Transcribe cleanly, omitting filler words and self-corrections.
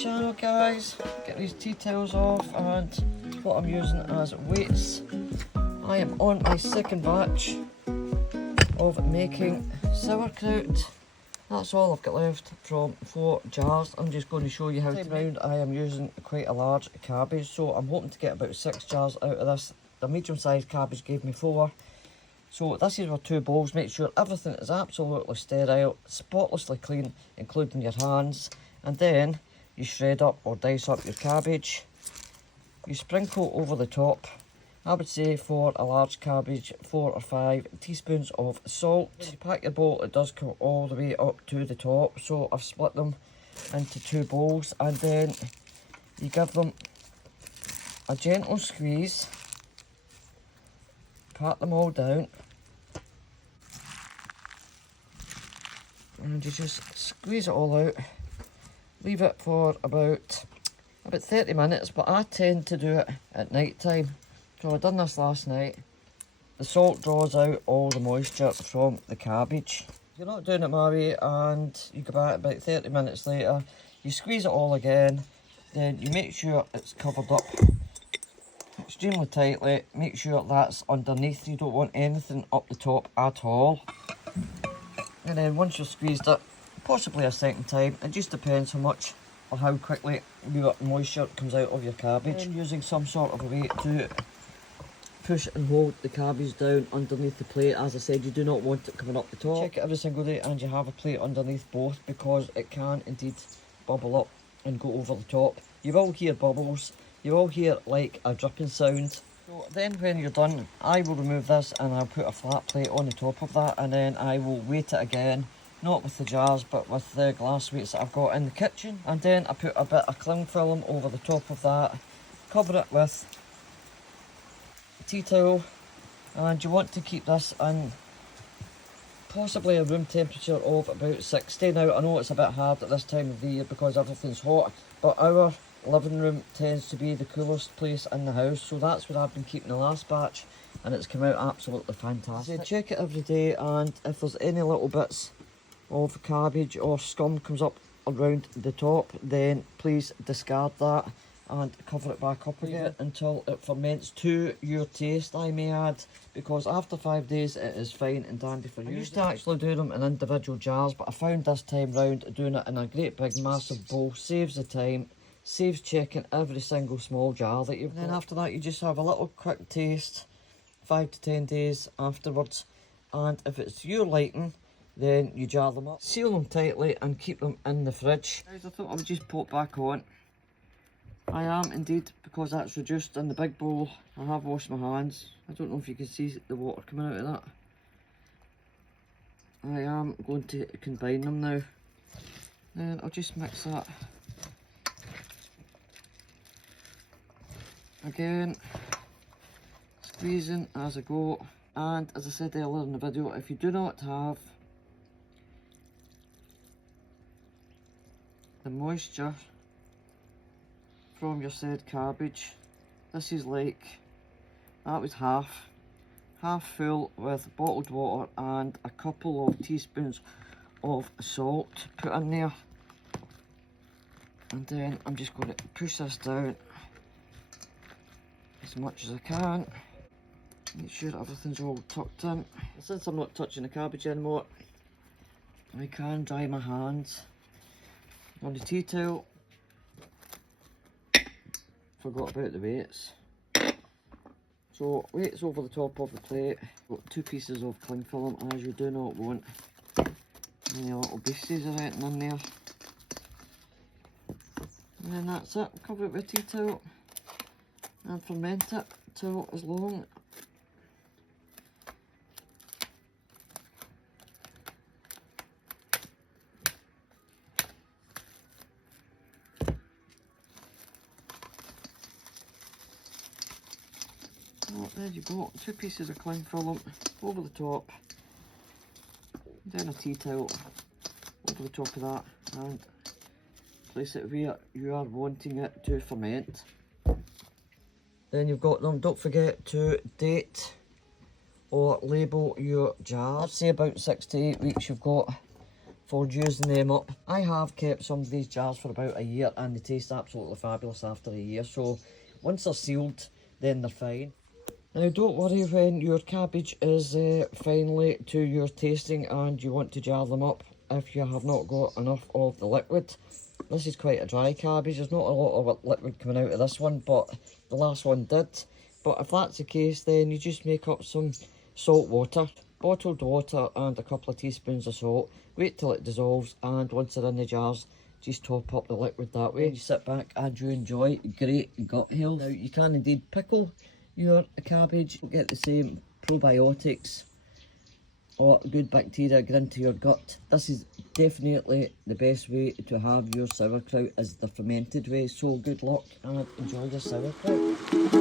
channel, guys. Get these tea towels off and what I'm using as weights. I am on my second batch of making sauerkraut. That's all I've got left from 4 jars. I'm just going to show you how to round. I am using quite a large cabbage, so I'm hoping to get about 6 jars out of this. The medium-sized cabbage gave me 4. So this is our 2 bowls. Make sure everything is absolutely sterile, spotlessly clean, including your hands. And then you shred up or dice up your cabbage. You sprinkle over the top. I would say for a large cabbage, 4 or 5 teaspoons of salt. When you pack your bowl, it does come all the way up to the top. So I've split them into 2 bowls, and then you give them a gentle squeeze. Pat them all down. And you just squeeze it all out. Leave it for about 30 minutes, but I tend to do it at night time. So I done this last night. The salt draws out all the moisture from the cabbage. If you're not doing it my way and you go back about 30 minutes later, you squeeze it all again, then you make sure it's covered up extremely tightly. Make sure that's underneath. You don't want anything up the top at all. And then once you've squeezed it, possibly a second time, it just depends how much or how quickly your moisture comes out of your cabbage. And using some sort of a weight to push and hold the cabbage down underneath the plate. As I said, you do not want it coming up the top. Check it every single day, and you have a plate underneath both, because it can indeed bubble up and go over the top. You will hear bubbles, you will hear like a dripping sound. So then when you're done, I will remove this and I'll put a flat plate on the top of that, and then I will weight it again, not with the jars but with the glass weights that I've got in the kitchen. And then I put a bit of cling film over the top of that, cover it with a tea towel, and you want to keep this in possibly a room temperature of about 60. Now I know it's a bit hard at this time of the year because everything's hot, but our living room tends to be the coolest place in the house, so that's where I've been keeping the last batch, and it's come out absolutely fantastic. So check it every day, and if there's any little bits of cabbage or scum comes up around the top, then please discard that and cover it back up again until it ferments to your taste, I may add, because after 5 days it is fine and dandy for you. I used to actually do them in individual jars, but I found this time round doing it in a great big massive bowl saves the time, saves checking every single small jar that you've got. And then after that you just have a little quick taste 5 to 10 days afterwards, and if it's your liking, then you jar them up, seal them tightly and keep them in the fridge. Guys, I thought I would just pop back on. I am indeed, because that's reduced in the big bowl. I have washed my hands. I don't know if you can see the water coming out of that. I am going to combine them now. Then I'll just mix that again, squeezing as I go. And as I said earlier in the video, if you do not have the moisture from your said cabbage, this is like, that was half full with bottled water and a couple of teaspoons of salt put in there. And then I'm just going to push this down as much as I can, make sure everything's all tucked in. Since I'm not touching the cabbage anymore, I can dry my hands on the tea towel. Forgot about the weights. So weights over the top of the plate. Got 2 pieces of cling film, as you do not want any little beasties or anything in there. And then that's it. Cover it with tea towel and ferment it till as long there you go, 2 pieces of cling film over the top, then a tea towel over the top of that, and place it where you are wanting it to ferment. Then you've got them. Don't forget to date or label your jars. I'd say about 6 to 8 weeks you've got for using them up. I have kept some of these jars for about a year and they taste absolutely fabulous after a year, so once they're sealed then they're fine. Now don't worry when your cabbage is finally to your tasting and you want to jar them up if you have not got enough of the liquid. This is quite a dry cabbage, there's not a lot of liquid coming out of this one, but the last one did. But if that's the case, then you just make up some salt water, bottled water and a couple of teaspoons of salt. Wait till it dissolves, and once they're in the jars, just top up the liquid that way. You sit back and you enjoy great gut health. Now you can indeed pickle your cabbage, get the same probiotics or good bacteria get into your gut. This is definitely the best way to have your sauerkraut, is the fermented way. So good luck and enjoy your sauerkraut.